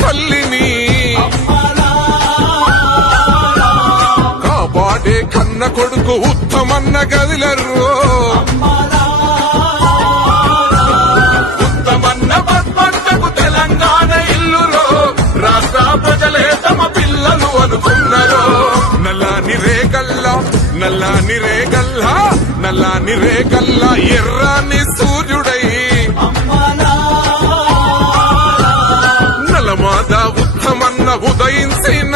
తల్లిని కాపాడే కన్న కొడుకు ఉత్తమన్న గదిలర్రో ఉత్తమన్న పద్మంటకు తెలంగాణ ఇల్లులో రాష్ట్ర ప్రజలే తమ పిల్లలు అనుకున్నారు. నల్లాని రేగల్లా నల్లాని రేగల్లా నల్లాని రేగల్లా ఎర్రాని సూర్యుడై నలమాద ఉత్తమన్న ఉదయించిన